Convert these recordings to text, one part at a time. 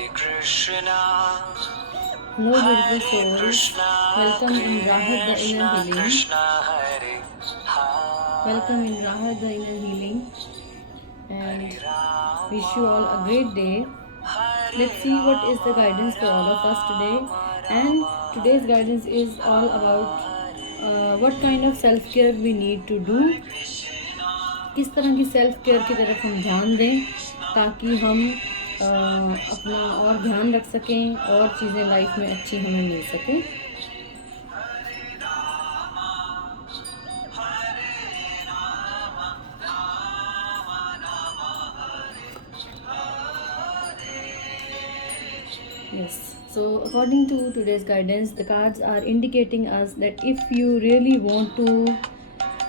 Hello, beautiful souls. Welcome in Rahat the Inner Healing. Welcome in Rahat the Inner Healing. And wish you all a great day. Let's see what is the guidance for all of us today. And today's guidance is all about what kind of self-care we need to do. किस तरह की self care की तरफ हम ध्यान दें ताकि हम अपना और ध्यान रख सकें और चीज़ें लाइफ में अच्छी हमें मिल सकें। Yes, so according to today's guidance, the cards are indicating us that if you really want to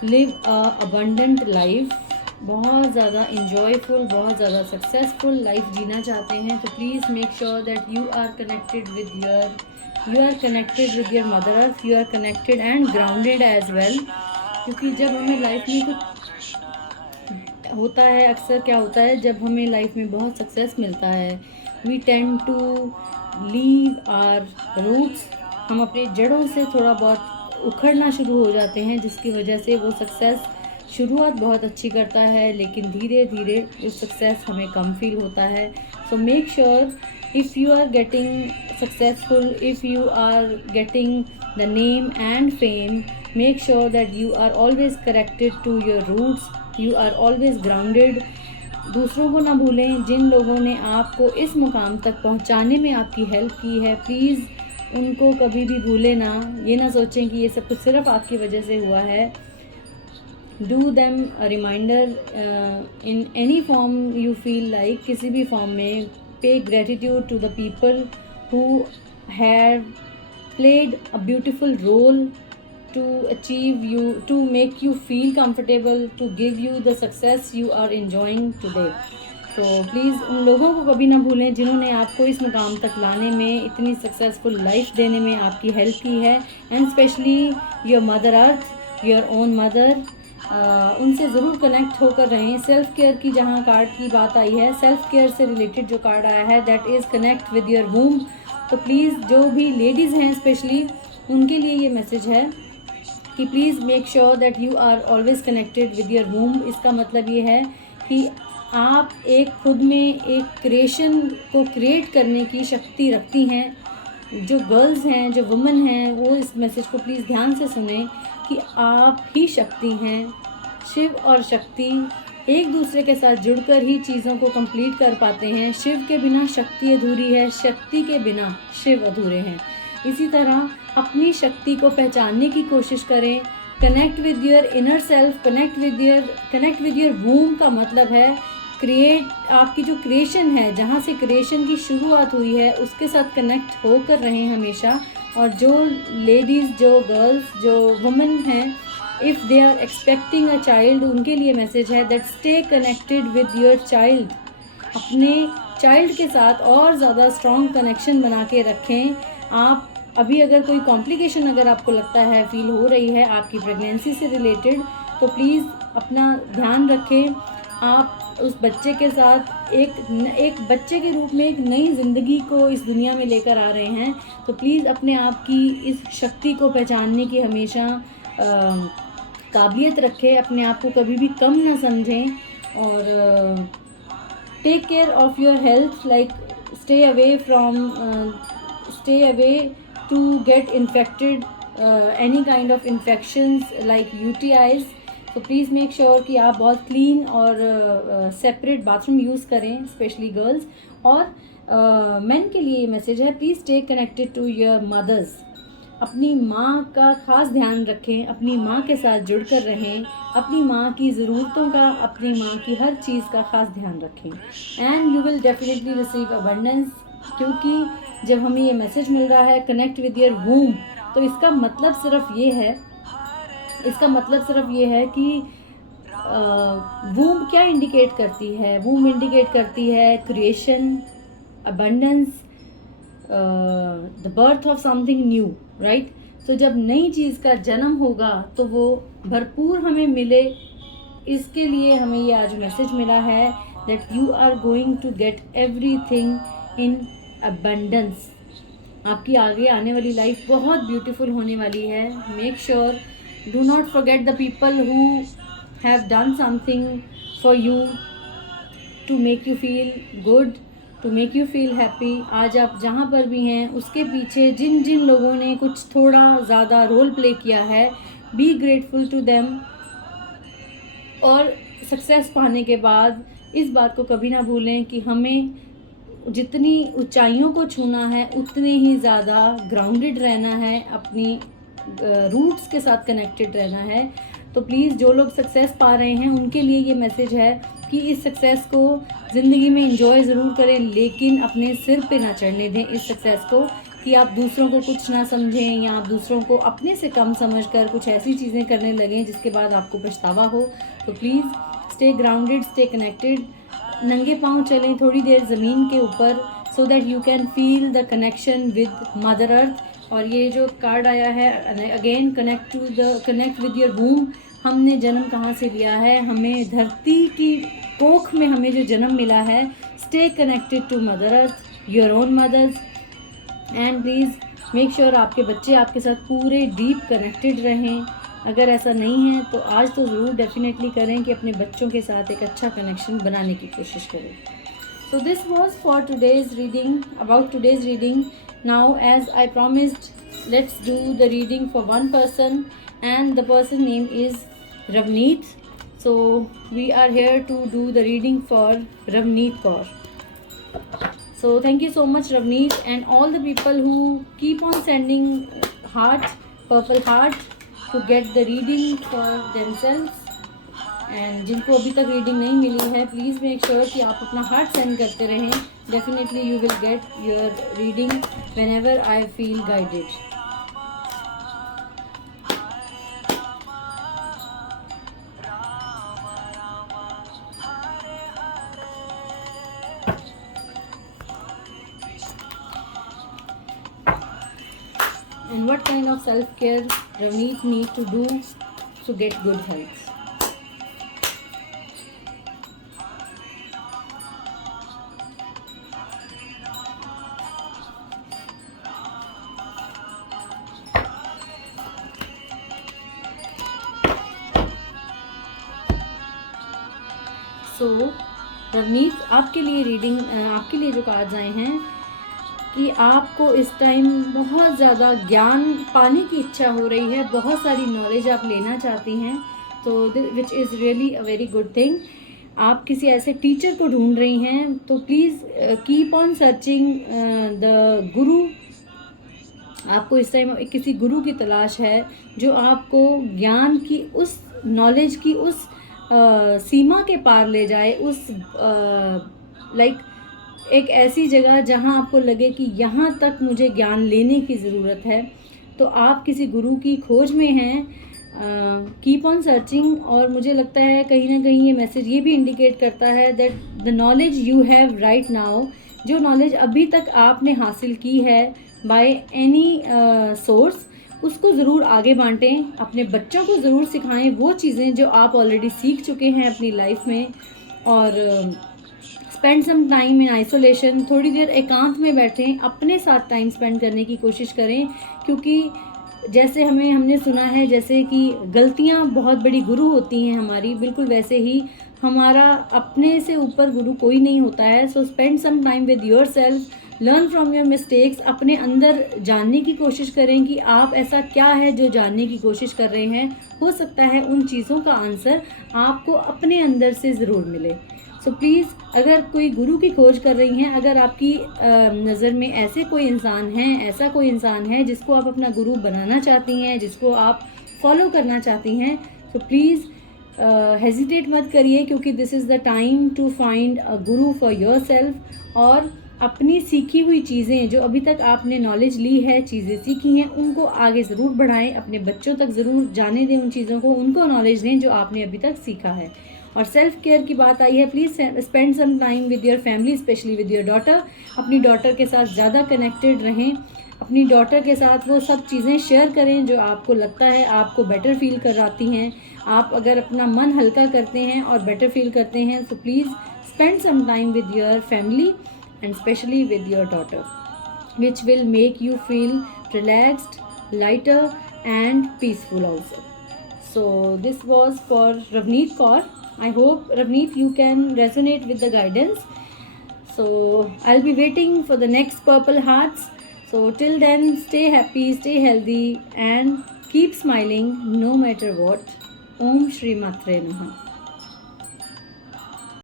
live a abundant life, बहुत ज़्यादा enjoyful, बहुत ज़्यादा successful life जीना चाहते हैं, तो please make sure that you are connected with your mother earth, you are connected and grounded as well। क्योंकि जब हमें लाइफ में कुछ होता है, अक्सर क्या होता है जब हमें लाइफ में बहुत सक्सेस मिलता है, we tend to leave our roots, हम अपनी जड़ों से थोड़ा बहुत उखड़ना शुरू हो जाते हैं, जिसकी वजह से वो सक्सेस शुरुआत बहुत अच्छी करता है लेकिन धीरे धीरे उस सक्सेस हमें कम फील होता है। So make sure if you are getting successful, if you are getting the name and fame, make sure that you are always connected to your roots, you are always grounded. दूसरों को ना भूलें, जिन लोगों ने आपको इस मुकाम तक पहुंचाने में आपकी हेल्प की है, प्लीज़ उनको कभी भी भूलें ना। ये ना सोचें कि ये सब कुछ सिर्फ आपकी वजह से हुआ है। Do them a reminder in any form you feel like, किसी भी फॉर्म में pay gratitude to the people who have played a beautiful role to achieve you, to make you feel comfortable, to give you the success you are enjoying today. तो please उन लोगों को कभी ना भूलें जिन्होंने आपको इस मुकाम तक लाने में, इतनी सक्सेसफुल लाइफ देने में आपकी हेल्प की है। And specially your mother earth, your own mother, उनसे ज़रूर कनेक्ट होकर रहें। सेल्फ़ केयर की जहाँ कार्ड की बात आई है, सेल्फ़ केयर से रिलेटेड जो कार्ड आया है that is connect with your womb. तो प्लीज़ जो भी लेडीज़ हैं स्पेशली, उनके लिए ये मैसेज है कि please make sure that you are always connected with your womb. इसका मतलब ये है कि आप एक खुद में एक क्रिएशन को क्रिएट करने की शक्ति रखती हैं। जो गर्ल्स हैं, जो वुमेन हैं, वो इस मैसेज को प्लीज़ ध्यान से सुने कि आप ही शक्ति हैं। शिव और शक्ति एक दूसरे के साथ जुड़कर ही चीज़ों को कंप्लीट कर पाते हैं। शिव के बिना शक्ति अधूरी है, शक्ति के बिना शिव अधूरे हैं। इसी तरह अपनी शक्ति को पहचानने की कोशिश करें। Connect with your inner self, connect with your womb का मतलब है क्रिएट, आपकी जो क्रिएशन है, जहाँ से क्रिएशन की शुरुआत हुई है, उसके साथ कनेक्ट होकर रहें हमेशा। और जो लेडीज़, जो गर्ल्स, जो वुमेन हैं, if they are expecting a child, उनके लिए मैसेज है that stay connected with your child. अपने चाइल्ड के साथ और ज़्यादा स्ट्रॉन्ग कनेक्शन बना के रखें। आप अभी अगर कोई कॉम्प्लिकेशन अगर आपको लगता है, फील हो रही है आपकी प्रेगनेंसी से रिलेटेड, तो प्लीज़ अपना ध्यान रखें। आप उस बच्चे के साथ एक बच्चे के रूप में एक नई ज़िंदगी को इस दुनिया में लेकर आ रहे हैं। तो प्लीज़ अपने आप की इस शक्ति को पहचानने की हमेशा काबिलियत रखें। अपने आप को कभी भी कम ना समझें और take care of your health, like stay away to get infected any kind of infections like UTIs। तो प्लीज़ मेक श्योर कि आप बहुत क्लीन और सेपरेट बाथरूम यूज़ करें, स्पेशली गर्ल्स। और मेन के लिए मैसेज है please stay connected to your mothers. अपनी माँ का ख़ास ध्यान रखें, अपनी माँ के साथ जुड़कर रहें, अपनी माँ की ज़रूरतों का, अपनी माँ की हर चीज़ का ख़ास ध्यान रखें। And you will definitely receive abundance. क्योंकि जब हमें ये मैसेज मिल रहा है कनेक्ट विद योर वूम, तो इसका मतलब सिर्फ ये है कि वूम क्या इंडिकेट करती है? वूम इंडिकेट करती है creation, abundance, the birth of something new, right? तो जब नई चीज़ का जन्म होगा तो वो भरपूर हमें मिले, इसके लिए हमें ये आज मैसेज मिला है that you are going to get everything in abundance. आपकी आगे आने वाली लाइफ बहुत ब्यूटीफुल होने वाली है। Make sure, do not forget the people who have done something for you to make you feel good, to make you feel happy. आज आप जहाँ पर भी हैं उसके पीछे जिन जिन लोगों ने कुछ थोड़ा ज़्यादा रोल प्ले किया है, बी ग्रेटफुल टू देम। और सक्सेस पाने के बाद इस बात को कभी ना भूलें कि हमें जितनी ऊंचाइयों को छूना है उतने ही ज़्यादा ग्राउंडेड रहना है, अपनी रूट्स के साथ कनेक्टेड रहना है। तो प्लीज़ जो लोग सक्सेस पा रहे हैं उनके लिए ये मैसेज है कि इस सक्सेस को ज़िंदगी में एंजॉय ज़रूर करें, लेकिन अपने सिर पे ना चढ़ने दें इस सक्सेस को कि आप दूसरों को कुछ ना समझें या आप दूसरों को अपने से कम समझकर कुछ ऐसी चीज़ें करने लगें जिसके बाद आपको पछतावा हो। तो please stay grounded, stay connected. नंगे पाँव चलें थोड़ी देर ज़मीन के ऊपर, so that you can feel the connection with mother earth. और ये जो कार्ड आया है अगेन, कनेक्ट विद योर वूम। हमने जन्म कहाँ से लिया है, हमें धरती की कोख में हमें जो जन्म मिला है। Stay connected to mother earth, your own mothers, and please make sure आपके बच्चे आपके साथ पूरे डीप कनेक्टेड रहें। अगर ऐसा नहीं है तो आज तो ज़रूर डेफिनेटली करें कि अपने बच्चों के साथ एक अच्छा कनेक्शन बनाने की कोशिश करें। So this was for today's reading, about today's reading. Now as I promised, let's do the reading for one person, and the person name is Ravneet. So we are here to do the reading for Ravneet Kaur. So thank you so much Ravneet, and all the people who keep on sending heart, purple heart, to get the reading for themselves. And जिनको अभी तक reading नहीं मिली है, please make sure कि आप अपना heart send करते रहें। Definitely you will get your reading when ever I feel guided. And what kind of self care Ravneet need to do to get good health? So Ravneet, आपके लिए reading, आपके लिए जो कार्ड्स आए हैं कि आपको इस टाइम बहुत ज़्यादा ज्ञान पाने की इच्छा हो रही है, बहुत सारी नॉलेज आप लेना चाहती हैं, तो which is really a very good thing. आप किसी ऐसे टीचर को ढूंढ रही हैं, तो please keep on searching the गुरु। आपको इस टाइम किसी गुरु की तलाश है जो आपको ज्ञान की उस नॉलेज की उस सीमा के पार ले जाए, उस लाइक एक ऐसी जगह जहां आपको लगे कि यहाँ तक मुझे ज्ञान लेने की ज़रूरत है। तो आप किसी गुरु की खोज में हैं, कीप ऑन सर्चिंग। और मुझे लगता है कहीं ना कहीं ये मैसेज ये भी इंडिकेट करता है that the knowledge you have right now, जो नॉलेज अभी तक आपने हासिल की है बाय एनी सोर्स, उसको ज़रूर आगे बांटें, अपने बच्चों को ज़रूर सिखाएं वो चीज़ें जो आप ऑलरेडी सीख चुके हैं अपनी लाइफ में। और spend some time in isolation, थोड़ी देर एकांत में बैठें, अपने साथ टाइम स्पेंड करने की कोशिश करें। क्योंकि जैसे हमने सुना है जैसे कि गलतियां बहुत बड़ी गुरु होती हैं हमारी, बिल्कुल वैसे ही हमारा अपने से ऊपर गुरु कोई नहीं होता है। So spend some time with yourself, learn from your mistakes, अपने अंदर जानने की कोशिश करें कि आप ऐसा क्या है जो जानने की कोशिश कर रहे हैं। हो सकता है उन चीज़ों का आंसर आपको अपने अंदर से ज़रूर मिले। सो प्लीज़, अगर कोई गुरु की खोज कर रही हैं, अगर आपकी नज़र में ऐसे कोई इंसान हैं, ऐसा कोई इंसान है जिसको आप अपना गुरु बनाना चाहती हैं, जिसको आप फॉलो करना चाहती हैं, तो प्लीज़ हेजिटेट मत करिए, क्योंकि this is the time to find a guru for your self. और अपनी सीखी हुई चीज़ें जो अभी तक आपने नॉलेज ली है, चीज़ें सीखी हैं, उनको आगे ज़रूर बढ़ाएं, अपने बच्चों तक ज़रूर जाने दें उन चीज़ों को, उनको नॉलेज दें जो आपने अभी तक सीखा है। और सेल्फ केयर की बात आई है, please spend some time with your family, especially with your daughter. अपनी डॉटर के साथ ज़्यादा कनेक्टेड रहें, अपनी डॉटर के साथ वो सब चीज़ें शेयर करें जो आपको लगता है आपको बेटर फील कराती हैं। आप अगर अपना मन हल्का करते हैं और बेटर फील करते हैं, तो please spend some time with your family. and especially with your daughter, which will make you feel relaxed, lighter, and peaceful also. So this was for Ravneet Kaur. I hope Ravneet you can resonate with the guidance. So I'll be waiting for the next Purple Hearts. So till then, stay happy, stay healthy, and keep smiling no matter what. Om Shri Matre Namaha.